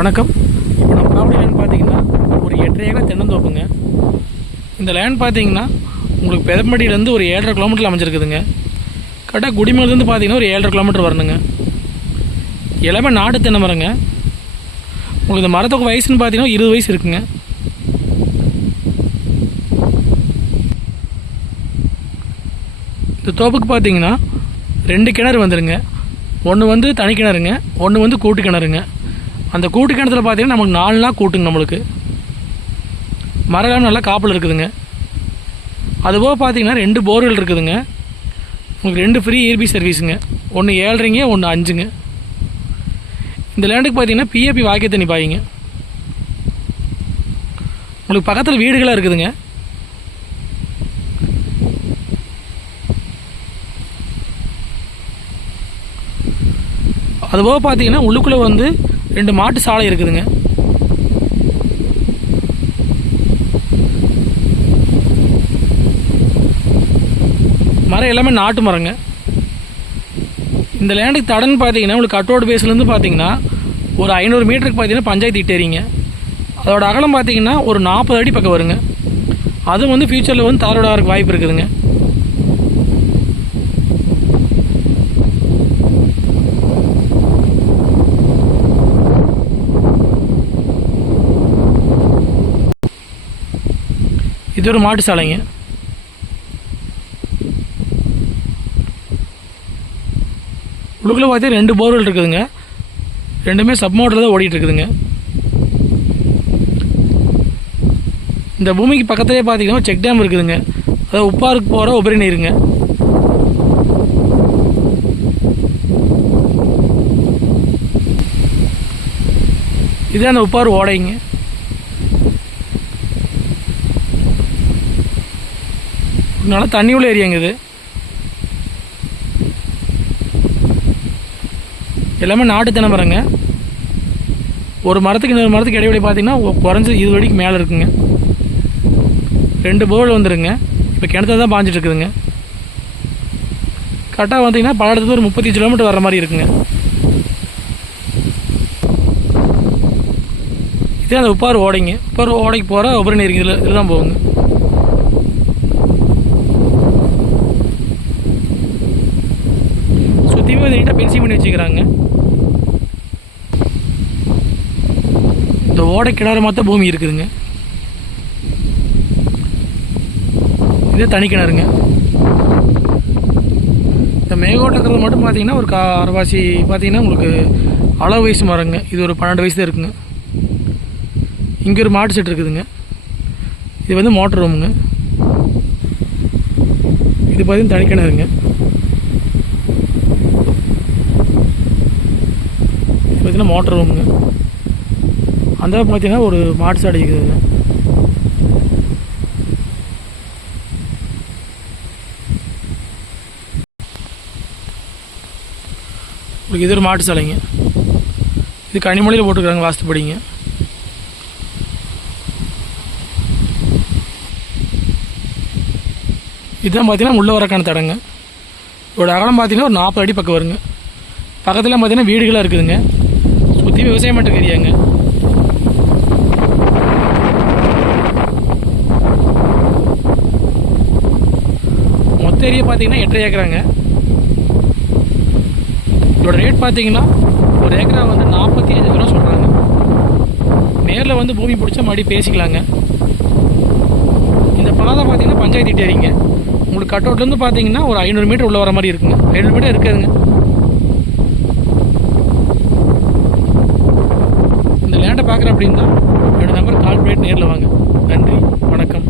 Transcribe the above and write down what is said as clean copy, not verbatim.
வணக்கம். இப்போ நம்ம ப்ராப்பர்ட்டி லேண்ட் பார்த்தீங்கன்னா ஒரு 8.5 ஏக்கர் தென்னந்தோப்புங்க. இந்த லேண்ட் பார்த்தீங்கன்னா உங்களுக்கு பெதம்பட்டியிலேருந்து ஒரு 7.5 கிலோமீட்டர் அமைஞ்சிருக்குதுங்க. கரெக்டாக குடிமேலேருந்து பார்த்தீங்கன்னா ஒரு 7.5 கிலோமீட்டர் வரணுங்க. எல்லாமே நாட்டு தென்னை மரங்க. உங்களுக்கு இந்த மரத்துக்கு வயசுன்னு பார்த்தீங்கன்னா 20 வயசு இருக்குங்க. இந்த தோப்புக்கு பார்த்தீங்கன்னா 2 கிணறு வந்துடுங்க. ஒன்று வந்து தனி கிணறுங்க, ஒன்று வந்து கூட்டு கிணறுங்க. அந்த கூட்டு கிணத்துல பார்த்தீங்கன்னா நமக்கு 4 நாள் கூட்டுங்க. நம்மளுக்கு மரம் நல்லா காப்பில் இருக்குதுங்க. அதுபோக பார்த்தீங்கன்னா 2 போர்வெல் இருக்குதுங்க. உங்களுக்கு 2 ஃப்ரீ இபி சர்வீஸுங்க. ஒன்று 7.5ங்க, ஒன்று 5ங்க. இந்த லேண்டுக்கு பார்த்தீங்கன்னா பிஏபி வாக்கிய தண்ணி பாயிங்க. உங்களுக்கு பக்கத்தில் வீடுகளாக இருக்குதுங்க. அதுபோக பார்த்தீங்கன்னா உள்ளுக்குள்ளே வந்து 2 மாட்டு சாலை இருக்குதுங்க. மரம் எல்லாமே நாட்டு மரங்க. இந்த லேண்டுக்கு தடன்னு பார்த்தீங்கன்னா உங்களுக்கு கட்டோடு பேஸ்லேருந்து பார்த்தீங்கன்னா ஒரு 500 மீட்டருக்கு பார்த்தீங்கன்னா பஞ்சாயத்து இட்டேரிங்க. அதோட அகலம் பார்த்தீங்கன்னா ஒரு 40 அடி பக்கம் வருங்க. அதுவும் வந்து ஃபியூச்சரில் வந்து தாரோட ஆகிறதுக்கு வாய்ப்பு இருக்குதுங்க. இது ஒரு மாட்டு சாலைங்க. உள்ளுக்குள்ளே பார்த்தீங்கன்னா 2 போர்வெல் இருக்குதுங்க. 2மே சப் மோட்டரில் தான் ஓடிட்டு இருக்குதுங்க. இந்த பூமிக்கு பக்கத்துலேயே பார்த்தீங்கன்னா செக் டேம் இருக்குதுங்க. அதாவது உப்பாருக்கு போகிற உபரி நீருங்க. இதே அந்த உப்பாறு ஓடைங்க. நல்லா தண்ணி உள்ள ஏரியாங்க இது. எல்லாமே நாட்டு தென்னை மரங்க. ஒரு மரத்துக்கு இன்னொரு மரத்துக்கு இடைவெளி பார்த்தீங்கன்னா குறைஞ்சி 20 அடிக்கு மேலே இருக்குங்க. 2 போர்வெல் வந்துருங்க. இப்போ கிணத்துல தான் பாஞ்சிட்டு இருக்குதுங்க. கரெக்டாக வந்தீங்கன்னா பல்லடத்துக்கு ஒரு 35 கிலோமீட்டர் வர மாதிரி இருக்குங்க. இதே அந்த உப்பாறு ஓடைங்க. உப்பாறு ஓடைக்கு போகிற உபரி நீர் இதில் தான் போகுங்க. சுற்றியுமே நீட்டாக பென்சிங் பண்ணி வச்சுக்கிறாங்க. இந்த ஓடை கிணறு மொத்த பூமி இருக்குதுங்க. இது தனி கிணறுங்க. இந்த மேகோட்டக்கிறது மட்டும் பார்த்தீங்கன்னா ஒரு அரைவாசி பார்த்தீங்கன்னா உங்களுக்கு அளவு வயசு மரங்க. இது ஒரு 12 வயசு தான் இருக்குங்க. இங்கே ஒரு மாட்டு செட் இருக்குதுங்க. இது வந்து மோட்டர் ரூமுங்க. இது பார்த்தீங்கன்னா தனி கிணறுங்க. பார்த்தீங்கன்னா மோட்டர் ரூமுங்க. அந்த பார்த்தீங்கன்னா ஒரு மாட்டு சாடி இருக்குதுங்க. உங்களுக்கு இது ஒரு மாட்டு சாலைங்க. இது கனிமொழியில் போட்டுருக்காங்க வாஸ்துப்படிங்க. இதுதான் பார்த்தீங்கன்னா உள்ள வரக்கான தடங்க. இதோட அகலம் பார்த்தீங்கன்னா ஒரு 40 அடி பக்கம் வருங்க. பக்கத்தில் பார்த்தீங்கன்னா வீடுகளாக இருக்குதுங்க. சுற்றி விவசாயம் பண்ணுற ஏரியாங்க. மொத்த ஏரியா பார்த்தீங்கன்னா 8.5 ஏக்கராங்க. இதோட ரேட் பார்த்தீங்கன்னா ஒரு ஏக்கரா வந்து 45 ரூபா சொல்கிறாங்க. நேரில் வந்து பூமி பிடிச்சா மறுபடியும் பேசிக்கலாங்க. இந்த பணம் தான் பார்த்தீங்கன்னா பஞ்சாயத்து இட்டேரிங்க. உங்களுக்கு கட் அவுட்லேருந்து பார்த்தீங்கன்னா ஒரு 500 மீட்டர் உள்ள வர மாதிரி இருக்குங்க. 500 மீட்டர் இருக்குதுங்க. இந்த லேண்டை பார்க்குறேன் அப்படின்னா என்னோடய நம்பர் கால் பண்ணிட்டு நேரில் வாங்க. நன்றி, வணக்கம்.